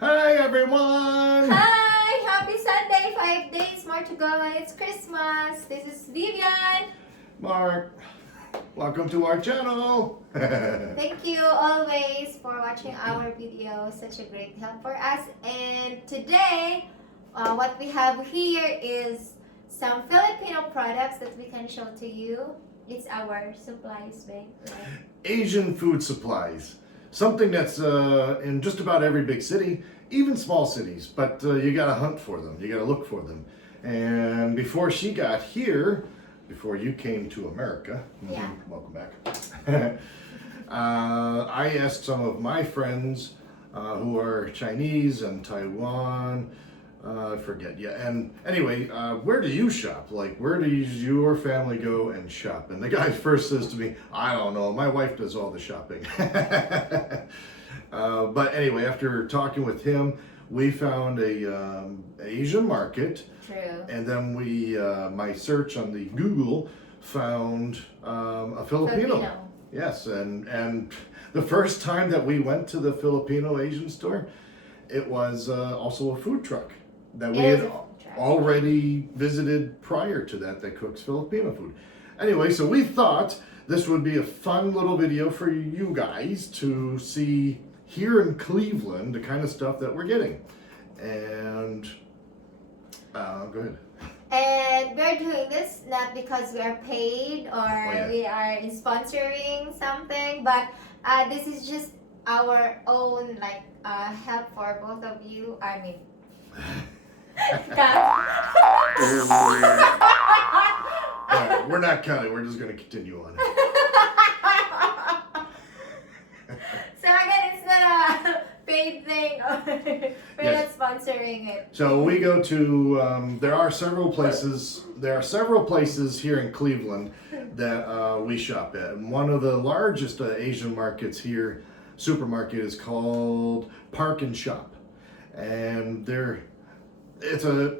Hi everyone! Hi! Happy Sunday! 5 days more to go and it's Christmas. This is Vivian. Mark, welcome to our channel. Thank you always for watching our videos. Such a great help for us. And today, what we have here is some Filipino products that we can show to you. It's our supplies, babe. Right? Asian food supplies. Something that's in just about every big city, even small cities, but you gotta hunt for them, you gotta look for them. And before she got here, before you came to America, Yeah. welcome back, I asked some of my friends who are Chinese and Taiwan, I forget, yeah, and anyway, where do you shop? Like, where does your family go and shop? And the guy first says to me, I don't know, my wife does all the shopping. But anyway, after talking with him, we found a Asian market. True. And then we, my search on the Google found a Filipino. Yes, and the first time that we went to the Filipino Asian store, it was also a food truck that we had already visited prior to that cooks Filipino food. Anyway, so we thought this would be a fun little video for you guys to see here in Cleveland, the kind of stuff that we're getting. And go ahead. And we're doing this not because we are paid or we are sponsoring something, but this is just our own help for both of you. I mean, Right, we're not counting. We're just going to continue on. So again, it's not a paid thing. We're not sponsoring it. So we go to. There are several places. There are several places here in Cleveland that we shop at. And one of the largest Asian markets here, supermarket, is called Park and Shop, and it's a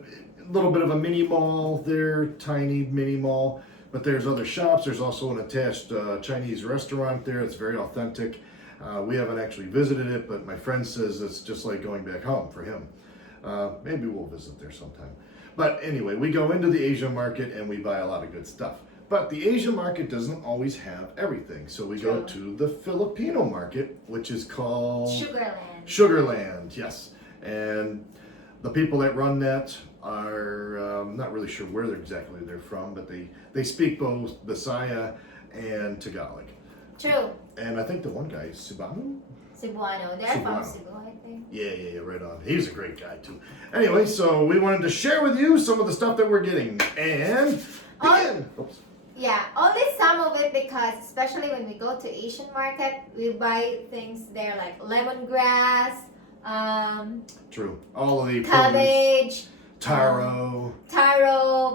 little bit of a mini mall. They're tiny mini mall, but there's other shops. There's also an attached Chinese restaurant there. It's very authentic. We haven't actually visited it, but my friend says it's just like going back home for him. Maybe we'll visit there sometime. But anyway, we go into the Asian market and we buy a lot of good stuff. But the Asian market doesn't always have everything. So we go to the Filipino market, which is called Sugarland. Sugarland, yes. And the people that run that are not really sure where exactly they're from, but they speak both Bisaya and Tagalog. True. And I think the one guy is Cebuano. Cebuano. They're from Cebu, I think. Yeah, right on. He's a great guy too. Anyway, so we wanted to share with you some of the stuff that we're getting. And begin. Yeah, only some of it because especially when we go to Asian market, we buy things there like lemongrass, True. All of the cabbage, taro,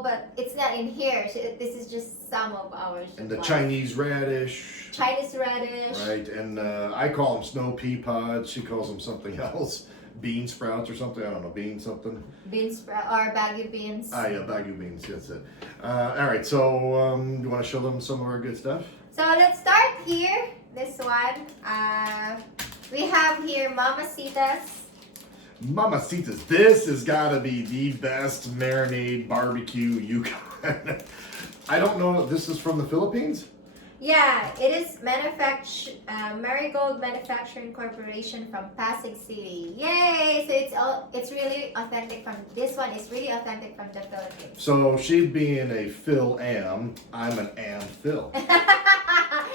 but it's not in here. So this is just some of our supplies. And the Chinese radish. Right, and I call them snow pea pods. She calls them something else. Bean sprouts or something. I don't know. Bean something. Bean sprout or bagu beans. Ah, yeah, bagu beans. That's it. All right, so you want to show them some of our good stuff? So let's start here. This one. We have here Mamacitas. Mamacitas. This has got to be the best marinade barbecue you can. I don't know. This is from the Philippines? Yeah, it is Marigold Manufacturing Corporation from Pasig City. Yay! So it's really authentic from this one. Is really authentic from the Philippines. So she being a Phil Am, I'm an Am Phil.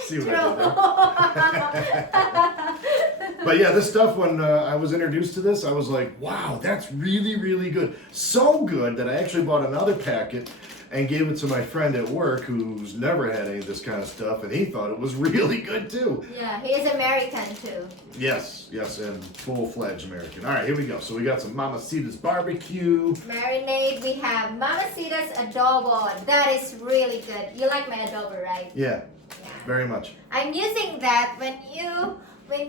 See what I did there? But yeah, this stuff, when I was introduced to this, I was like, wow, that's really, really good. So good that I actually bought another packet and gave it to my friend at work who's never had any of this kind of stuff, and he thought it was really good too. Yeah, he is American too. Yes, and full-fledged American. All right, here we go. So we got some Mamacitas barbecue. Marinade, we have Mamacitas adobo. That is really good. You like my adobo, right? Yeah, very much. I'm using that when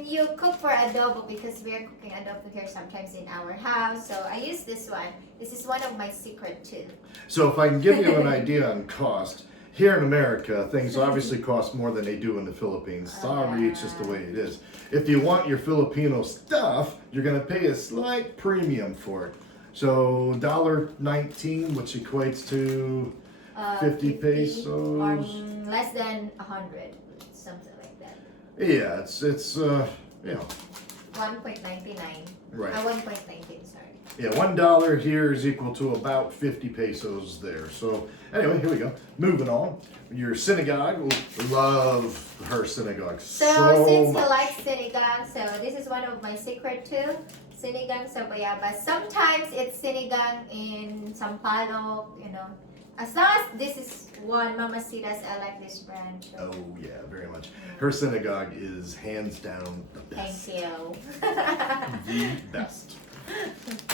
you cook for adobo because we are cooking adobo here sometimes in our house. So I use this one. This is one of my secret too. So if I can give you an idea on cost, here in America, things obviously cost more than they do in the Philippines. Sorry, it's just the way it is. If you want your Filipino stuff, you're gonna pay a slight premium for it. So $1.19, which equates to 50 pesos. Or less than 100, something like that. Yeah, it's you know, 1.99. right. 1.19, sorry. Yeah, $1 here is equal to about 50 pesos there. So anyway, here we go. Moving on. Your synagogue, love her synagogue So since you like sinigang, so this is one of my secret too. Sinigang sa bayabas. Sometimes it's sinigang in sampalok, you know. As long as this is one Mamacitas, I like this brand. So. Oh yeah, very much. Her synagogue is hands down the best. Thank you. The best.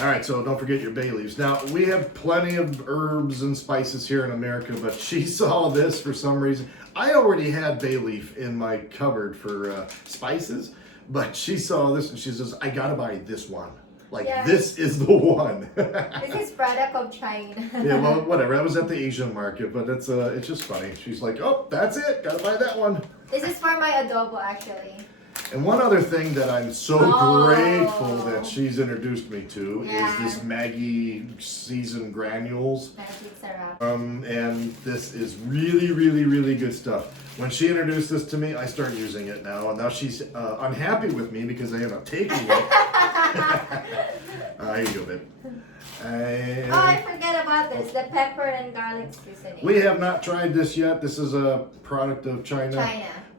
All right, so don't forget your bay leaves. Now, we have plenty of herbs and spices here in America, but she saw this for some reason. I already had bay leaf in my cupboard for spices, but she saw this and she says, I gotta buy this one. Like, Yeah. this is the one. This is product of China. Yeah, well, whatever. I was at the Asian market, but it's just funny. She's like, oh, that's it. Gotta buy that one. This is for my adobo, actually. And one other thing that I'm so Oh. grateful that she's introduced me to Yeah. is this Maggie seasoned granules. Magic sarap. And this is really, really, really good stuff. When she introduced this to me, I started using it now, and now she's unhappy with me because I am not taking it. Here you go, babe. Oh, I forgot about this. The pepper and garlic seasoning. We have not tried this yet. This is a product of China.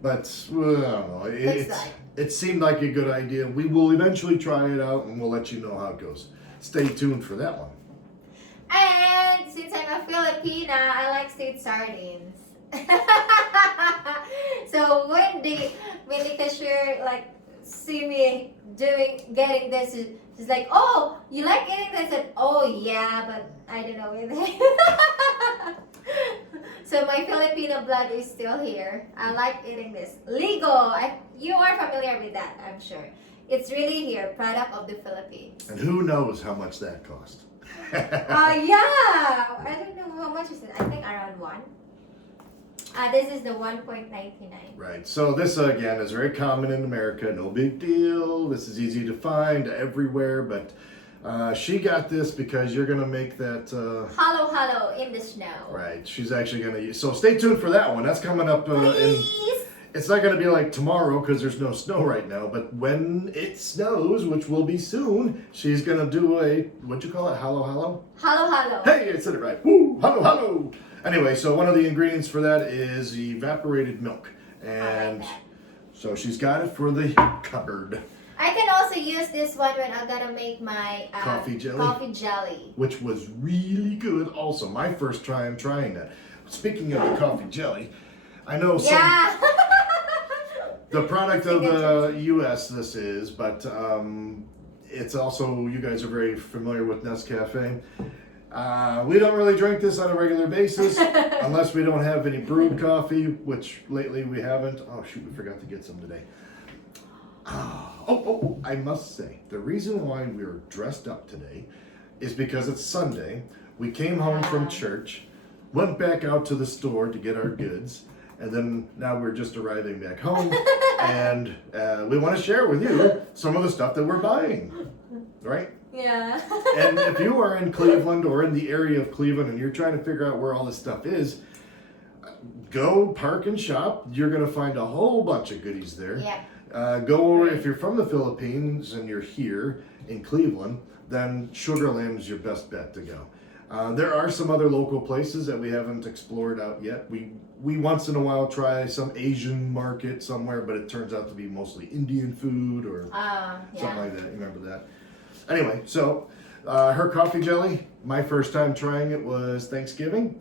But well, I don't know. It seemed like a good idea. We will eventually try it out, and we'll let you know how it goes. Stay tuned for that one. And since I'm a Filipina, I like sweet sardines. So when the cashier like see me getting this, she's like, "Oh, you like eating this?" And oh yeah, but I don't know it. So my Filipino blood is still here. I like eating this. Ligo, you are familiar with that, I'm sure. It's really here, product of the Philippines. And who knows how much that cost? Yeah, I don't know how much is it. I think around 1. This is the 1.99. Right. So this again is very common in America. No big deal. This is easy to find everywhere. But she got this because you're gonna make that. Halo in the snow. Right. She's actually gonna use. So stay tuned for that one. That's coming up. Please. It's not gonna be like tomorrow because there's no snow right now. But when it snows, which will be soon, she's gonna do a what'd you call it? Halo. Halo. Hey, I said it right. Woo! Halo. Anyway, so one of the ingredients for that is evaporated milk. And so she's got it for the cupboard. I can also use this one when I'm gonna make my Coffee jelly? Coffee jelly. Which was really good also. My first time trying that. Speaking of the coffee jelly, I know some... Yeah. The product of the U.S. this is, but it's also, you guys are very familiar with Nescafe. We don't really drink this on a regular basis unless we don't have any brewed coffee, which lately we haven't. Oh shoot, we forgot to get some today. I must say, the reason why we're dressed up today is because it's Sunday. We came home from church, went back out to the store to get our goods, and then now we're just arriving back home, and we want to share with you some of the stuff that we're buying, right? Yeah. And if you are in Cleveland or in the area of Cleveland and you're trying to figure out where all this stuff is, go park and shop. You're going to find a whole bunch of goodies there. Yeah. Go over, if you're from the Philippines and you're here in Cleveland, then Sugarland is your best bet to go. There are some other local places that we haven't explored out yet. We once in a while try some Asian market somewhere, but it turns out to be mostly Indian food or something like that. You remember that? Anyway, so her coffee jelly, my first time trying it was Thanksgiving.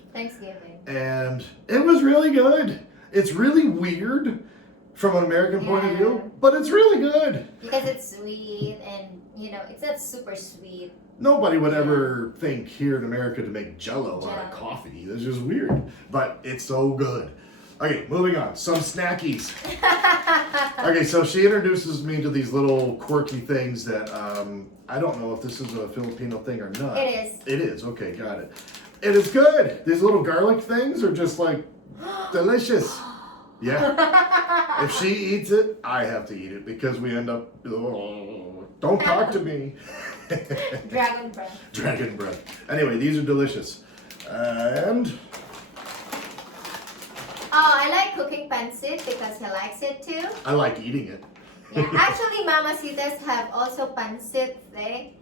And it was really good. It's really weird from an American point of view, but it's really good. Because it's sweet and, it's not super sweet. Nobody would ever think here in America to make Jell-O out of coffee. That's just weird, but it's so good. Okay, moving on. Some snackies. Okay, so she introduces me to these little quirky things that I don't know if this is a Filipino thing or not. It is. It is. Okay, got it. It is good. These little garlic things are just like Delicious. Yeah. If she eats it, I have to eat it because we end up. Oh, don't talk to me. Dragon breath. Dragon breath. Anyway, these are delicious. And Oh, I like cooking pancit because he likes it too. I like eating it. Yeah, actually, Mamacitas have also pancit thing.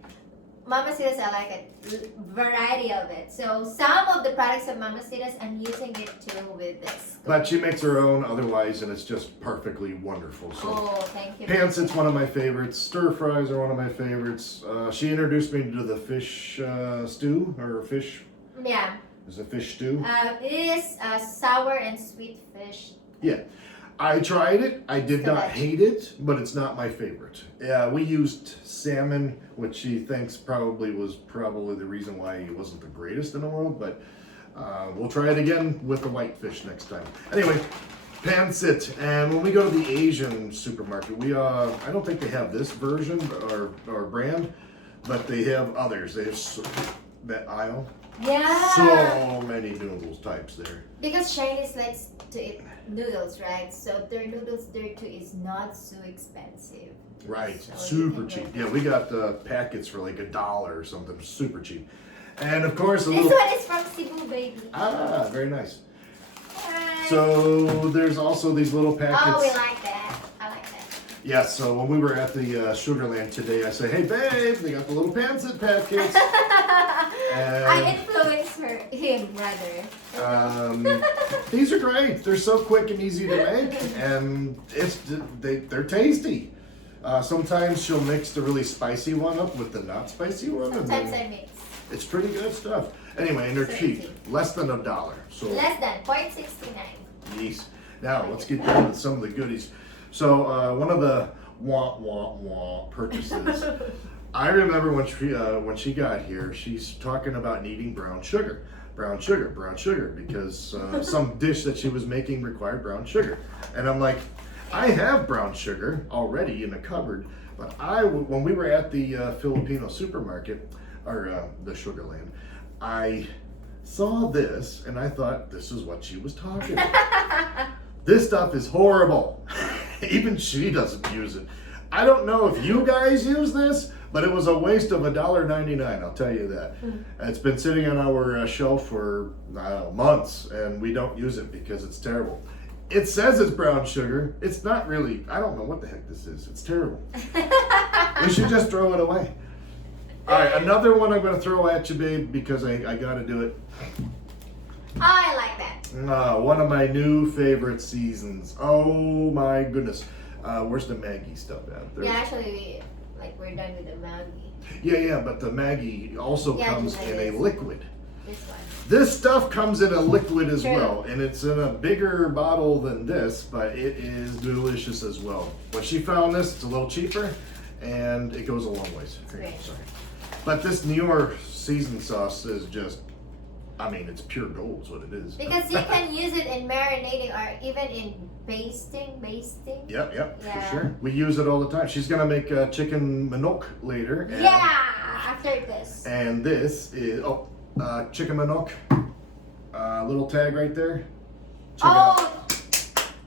Mamacitas, I like a variety of it. So some of the products of Mamacitas, I'm using it too with this. But she makes her own otherwise, and it's just perfectly wonderful. So Oh, thank you. pancit's one of my favorites. Stir fries are one of my favorites. She introduced me to the fish stew or fish. Yeah. Is it fish stew? It is sour and sweet fish. Yeah. I tried it. I did not Delicious. hate it, but it's not my favorite. Yeah, we used salmon, which she thinks was probably the reason why it wasn't the greatest in the world. But we'll try it again with the whitefish next time. Anyway, pancit. And when we go to the Asian supermarket, we I don't think they have this version or brand, but they have others. They have that aisle. Yeah. So many noodles types there. Because Chinese likes to eat noodles, right? So their noodles there too is not so expensive. Right, So super you can cheap. go- Yeah, we got packets for like $1 or something, super cheap. And of course, a This little. one is from Cebu, baby. Ah, very nice. Hi. So there's also these little packets. Oh, we like that. I like that. Yeah, so when we were at the Sugarland today, I said, hey babe, they got the little pancit packets. I influenced him rather. These are great. They're so quick and easy to make, and they're tasty. Sometimes she'll mix the really spicy one up with the not spicy one. and Sometimes then I mix. it's pretty good stuff. Anyway, and they're So cheap, easy. less than $1. So Less than 0.69. yes. Now let's get down to some of the goodies. So one of the wah purchases. I remember when she got here, she's talking about needing brown sugar, because some dish that she was making required brown sugar, and I'm like, I have brown sugar already in the cupboard, but when we were at the Filipino supermarket or the Sugarland, I saw this and I thought this is what she was talking about. This stuff is horrible. Even she doesn't use it. I don't know if you guys use this, but it was a waste of $1.99, I'll tell you that. It's been sitting on our shelf for, I don't know, months, and we don't use it because it's terrible. It says it's brown sugar. It's not really, I don't know what the heck this is. It's terrible. We should just throw it away. All right, another one I'm going to throw at you, babe, because I got to do it. I like that. One of my new favorite seasons. Oh my goodness. Where's the Maggie stuff at? Yeah, actually, we're done with the Maggie. Yeah, but the Maggie also Yeah, comes just in like a this. liquid. This one. This stuff comes in a liquid as True. well, and it's in a bigger bottle than this, but it is delicious as well. When she found this, it's a little cheaper, and it goes a long ways. Great. Sorry. But this newer seasoned sauce is just, I mean, it's pure gold is what it is. Because you can use it in marinating or even in basting. Yep, Yeah. for sure. We use it all the time. She's gonna make chicken manok later. And, Yeah, after this. And this is, chicken manok. Little tag right there. Check it out. Oh,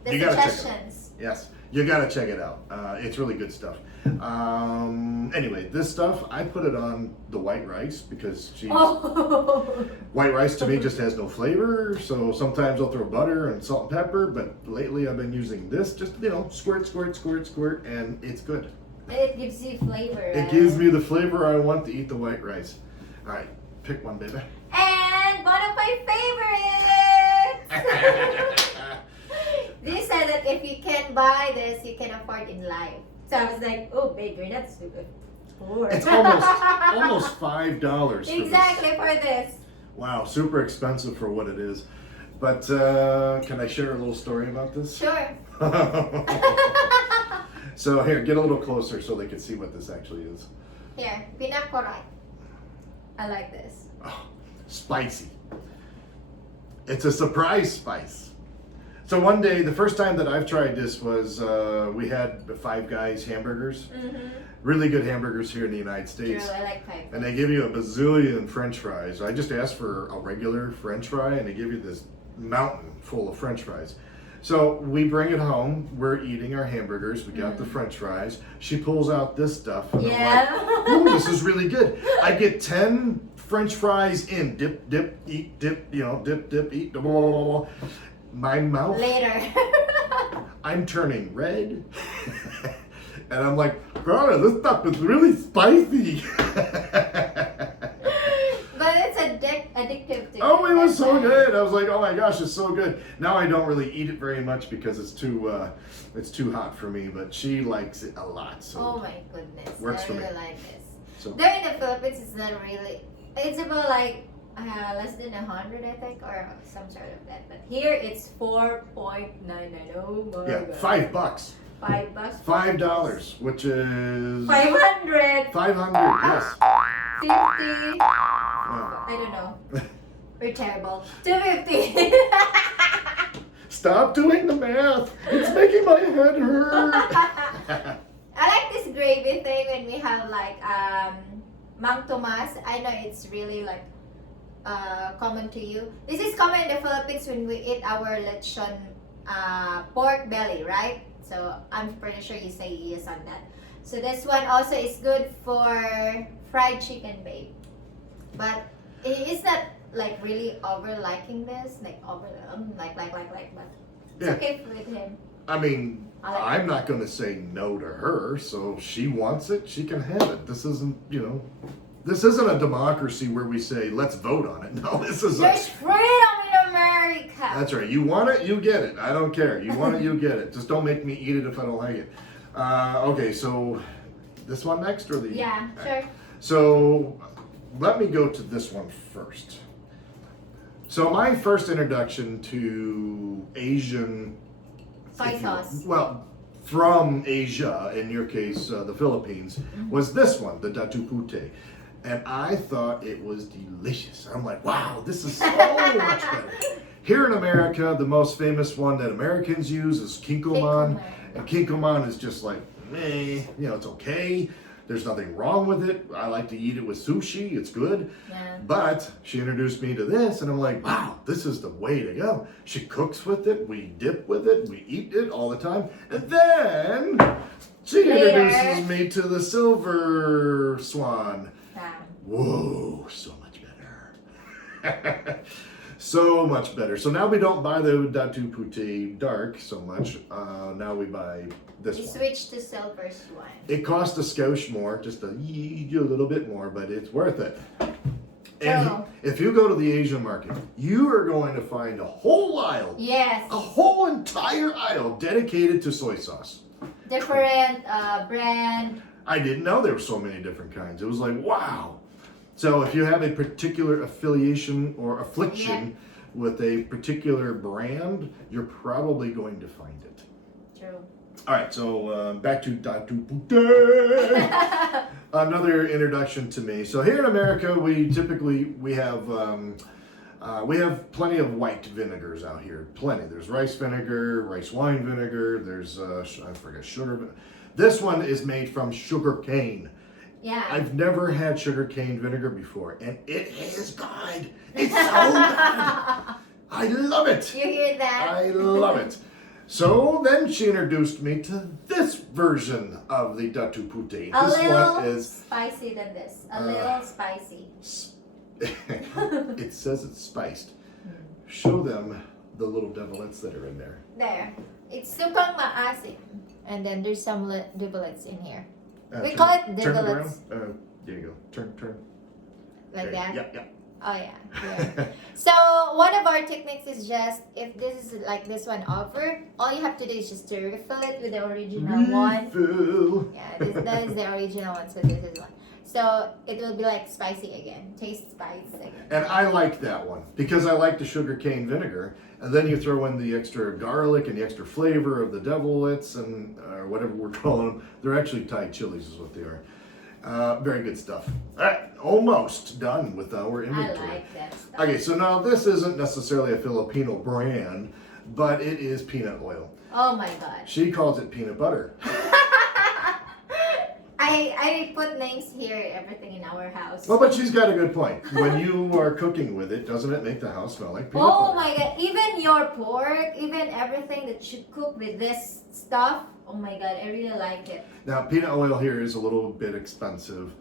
the You gotta check it out. suggestions. Yes, you gotta check it out. It's really good stuff. Anyway, this stuff, I put it on the white rice because Oh. white rice to me just has no flavor. So sometimes I'll throw butter and salt and pepper, but lately I've been using this, just, squirt, and it's good. And it gives you flavor. It gives me the flavor I want to eat the white rice. All right, pick one, baby. And one of my favorites! They said that if you can buy this, you can afford in life. So I was like, oh, babe, you're not super poor. It's almost $5 for this. Exactly for this. Wow, super expensive for what it is. But can I share a little story about this? Sure. So here, get a little closer so they can see what this actually is. Here, pinakorat. I like this. Oh, spicy. It's a surprise spice. So one day, the first time that I've tried this was we had the Five Guys hamburgers. Mm-hmm. Really good hamburgers here in the United True, States. I like pipe. And they give you a bazillion French fries. I just asked for a regular French fry, and they give you this mountain full of French fries. So we bring it home. We're eating our hamburgers. We got the French fries. She pulls out this stuff. And Yeah. I'm like, ooh, this is really good. I get 10 French fries in. Dip, dip, eat, dip, dip, dip, eat. Blah, blah, blah, blah. My mouth. Later. I'm turning red. And I'm like, God, this stuff is really spicy. But it's addictive to Oh, it was so time. good. I was like, oh my gosh, it's so good. Now I don't really eat it very much because it's too hot for me, but she likes it a lot. So Oh my goodness. Works I for really me. like this. So There in the Philippines, it's not really. It's about like less than 100, I think, or some sort of that. But here it's 4.99. Oh my yeah, god. $5. $5. $5, which is 500. 500. Yes. 50. Wow. I don't know. We're terrible. 250. Stop doing the math. It's making my head hurt. I like this gravy thing when we have like Mang Tomas. I know it's really like common to you. This is common in the Philippines when we eat our lechon pork belly, right? So I'm pretty sure you say yes on that. So this one also is good for fried chicken, babe. But is that like really over liking this? Like over like but it's Yeah. okay with him. I mean, I like I'm not going to say no to her. So if she wants it, she can have it. This isn't, this isn't a democracy where we say, let's vote on it. No, this is There's freedom in America. That's right. You want it, you get it. I don't care. You want it, you get it. Just don't make me eat it if I don't like it. Okay, so this one next or the? Yeah, sure. So let me go to this one first. So my first introduction to Asian Soy sauce. well, from Asia, in your case, the Philippines, was this one, the Datu Pute. And I thought it was delicious. I'm like, wow, this is so much better. Here in America, the most famous one that Americans use is Kinkoman. And Kinkoman is just like, it's okay. There's nothing wrong with it. I like to eat it with sushi. It's good. Yeah. But she introduced me to this, and I'm like, wow, this is the way to go. She cooks with it. We dip with it. We eat it all the time. And then she Later. introduces me to the silver swan. Yeah. Whoa, so much better. So much better. So now we don't buy the Datu Pute dark so much. Now we buy this You one. switch to silver swan. It costs a skosh more, just a little bit more, but it's worth it. And Oh. if you go to the Asian market, you are going to find a whole aisle, Yes. a whole entire aisle dedicated to soy sauce. Different brand. I didn't know there were so many different kinds. It was like, wow. So if you have a particular affiliation or affliction with a particular brand, you're probably going to find it. True. All right, so back to Datu Pute. Another introduction to me. So here in America, we have plenty of white vinegars out here. Plenty. There's rice vinegar, rice wine vinegar. There's I forget sugar. This one is made from sugar cane. Yeah. I've never had sugar cane vinegar before, and it is good. It's so good. I love it. You hear that? I love it. So then she introduced me to this version of the Datu Pute. A This little one is spicy than this. A little spicy. it says it's spiced. Show them the little devilets that are in there. There. It's sukang maasim. And then there's some develets in here. We Turn- call it Turn it develets. around. There you go. Turn. Like There. that? Yeah. Oh yeah. So one of our techniques is just if this is like this one over, all you have to do is just to refill it with the original one. Refill. Yeah, that is the original one, so this is one. So it will be like spicy again, taste spice again. And I like that one because I like the sugar cane vinegar. And then you throw in the extra garlic and the extra flavor of the devilets and whatever we're calling them. They're actually Thai chilies is what they are. Very good stuff. All right, almost done with our I inventory. like that stuff. Okay, so now this isn't necessarily a Filipino brand, but it is peanut oil. Oh my god. She calls it peanut butter. I put names here, everything in our house. Well, but she's got a good point. When you are cooking with it, doesn't it make the house smell like peanut Oh butter? my god, even your pork, even everything that you cook with this stuff, oh my god, I really like it. Now, peanut oil here is a little bit expensive.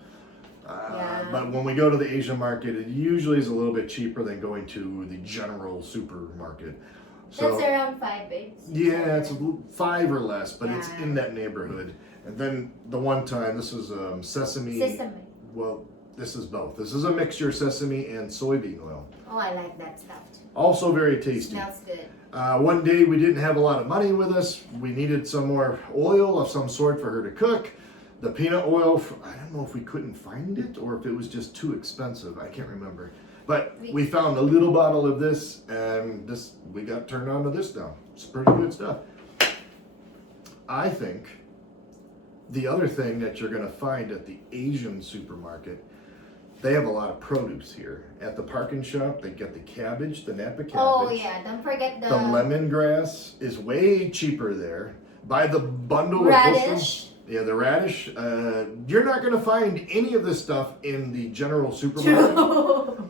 Yeah. But when we go to the Asian market, it usually is a little bit cheaper than going to the general supermarket. So, That's around 5, babes. yeah, it's 5 or less, but it's Yeah. in that neighborhood. And then the one time, this is sesame. Sesame. Well, this is both. This is a mixture of sesame and soybean oil. Oh, I like that stuff too. Also very tasty. Smells good. One day we didn't have a lot of money with us. We needed some more oil of some sort for her to cook. The peanut oil, I don't know if we couldn't find it or if it was just too expensive. I can't remember. But we found a little bottle of this, and we got turned on to this now. It's pretty good stuff. I think the other thing that you're going to find at the Asian supermarket, they have a lot of produce here. At the parking shop, they get the cabbage, the Napa cabbage. Oh yeah, don't forget the, The lemongrass is way cheaper there. Buy the bundle of radish. bushels. Yeah, the radish. You're not going to find any of this stuff in the general supermarket. True.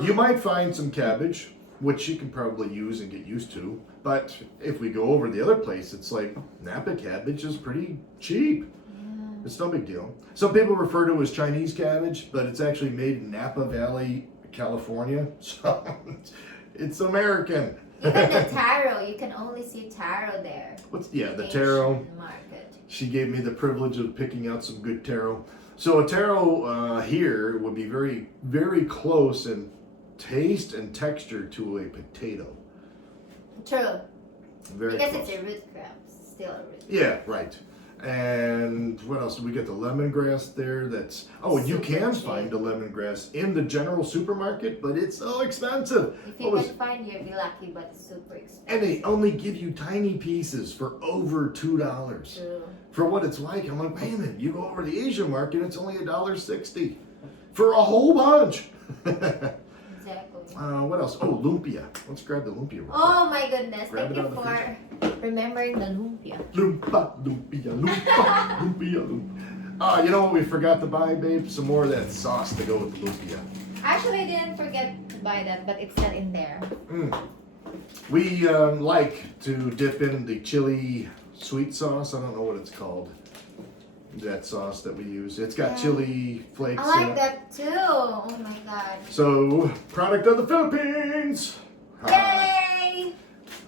You might find some cabbage, which you can probably use and get used to. But if we go over the other place, it's like Napa cabbage is pretty cheap. It's no big deal. Some people refer to it as Chinese cabbage, but it's actually made in Napa Valley, California. So it's American. Even the taro, you can only see taro there. The taro. Asian market. She gave me the privilege of picking out some good taro. So a taro here would be very, very close in taste and texture to a potato. True. Very Because close. it's a root crop, still a root. Yeah, right. And what else? We get the lemongrass there. And you Super can cheap. find the lemongrass in the general supermarket, but it's so expensive. If you can find, you'll be lucky, but it's super expensive. And they only give you tiny pieces for over $2. True. For what it's like, I'm like, wait a minute, you go over the Asian market, it's only $1.60 for a whole bunch. Exactly. What else? Oh, lumpia. Let's grab the lumpia. real quick. Oh my goodness, Grab thank it you out of the for remembering the lumpia. Lumpia, lumpia. You know what we forgot to buy, babe? Some more of that sauce to go with the lumpia. Actually, I didn't forget to buy that, but it's not in there. We like to dip in the chili sweet sauce. I don't know what it's called. That sauce that we use. It's got chili flakes I in like it. that too. Oh my god. So, product of the Philippines. Yay!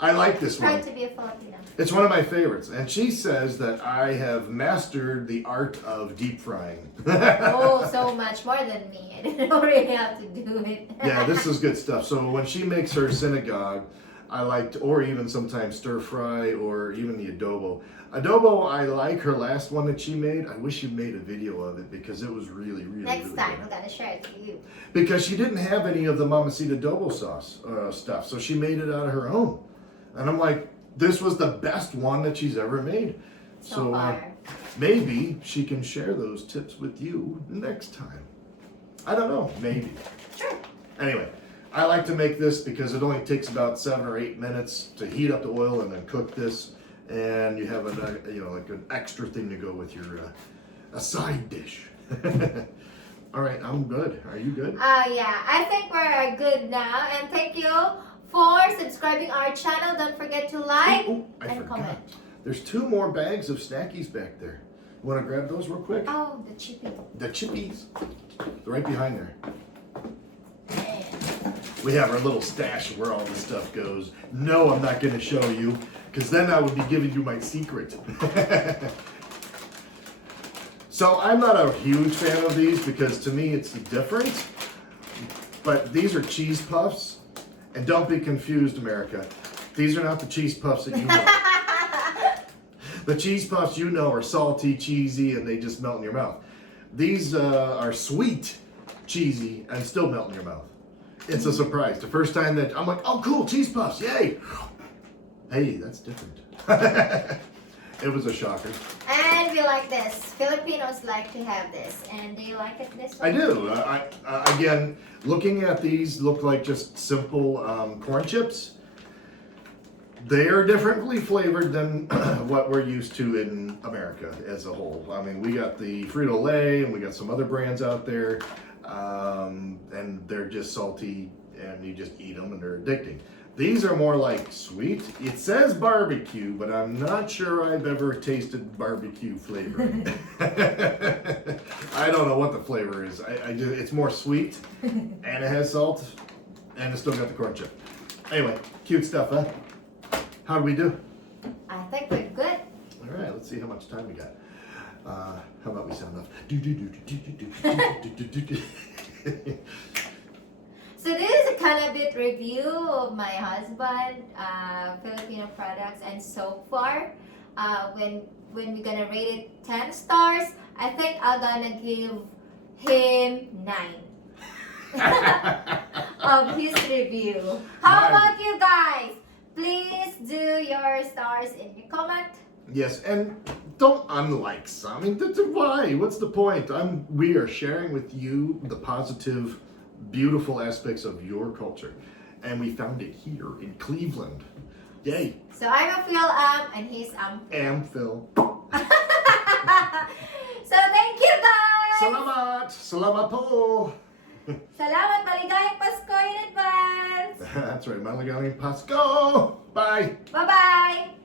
I like this one. Proud to be a Filipino. It's one of my favorites. And she says that I have mastered the art of deep frying. Oh, so much more than me. I didn't really have to do it. Yeah, this is good stuff. So when she makes her synagogue, I like, or even sometimes stir fry, or even the adobo. Adobo, I like her last one that she made. I wish you made a video of it because it was really, really, Next really time, good. we're gonna share it to you. Because she didn't have any of the Mamacita adobo sauce stuff, so she made it out of her own. And I'm like, this was the best one that she's ever made. So far. Maybe she can share those tips with you next time. I don't know, maybe. Sure. Anyway, I like to make this because it only takes about 7 or 8 minutes to heat up the oil and then cook this, and you have like an extra thing to go with your a side dish. All right, I'm good. Are you good? Yeah, I think we're good now, and thank you for subscribing our channel. Don't forget to like I and forgot. comment. There's 2 more bags of snackies back there. You want to grab those real quick? Oh, the chippy. The chippies. They're right behind there. And We have our little stash of where all this stuff goes. No, I'm not going to show you, because then I would be giving you my secret. So I'm not a huge fan of these because to me it's different. But these are cheese puffs. And don't be confused, America. These are not the cheese puffs that you know. The cheese puffs you know are salty, cheesy, and they just melt in your mouth. These are sweet, cheesy, and still melt in your mouth. It's a surprise. The first time that I'm like, oh cool, cheese puffs, yay. Hey, that's different. It was a shocker. And we like this. Filipinos like to have this. And do you like it this way? I do. Again, looking at these look like just simple corn chips. They are differently flavored than what we're used to in America as a whole. I mean, we got the Frito-Lay and we got some other brands out there, and they're just salty and you just eat them and they're addicting. These are more like sweet. It says barbecue, but I'm not sure I've ever tasted barbecue flavor. I don't know what the flavor is. It's more sweet and it has salt and it's still got the corn chip. Anyway, cute stuff, huh? How do we do? I think we're good. All right, let's see how much time we got. How about we sound off? So this is a kind of bit review of my husband, Filipino products, and so far, when we're gonna rate it 10 stars, I think I'm gonna give him 9 of his review. How about you guys? Please do your stars in your comment. Yes, and don't unlike some. I mean, why? What's the point? We are sharing with you the positive, beautiful aspects of your culture, and we found it here in Cleveland. Yay! So I'm a Phil and he's Phil. So thank you guys. Salamat po. Salamat, maligayang Pasko in advance. That's right, maligayang Pasko. Bye. Bye bye.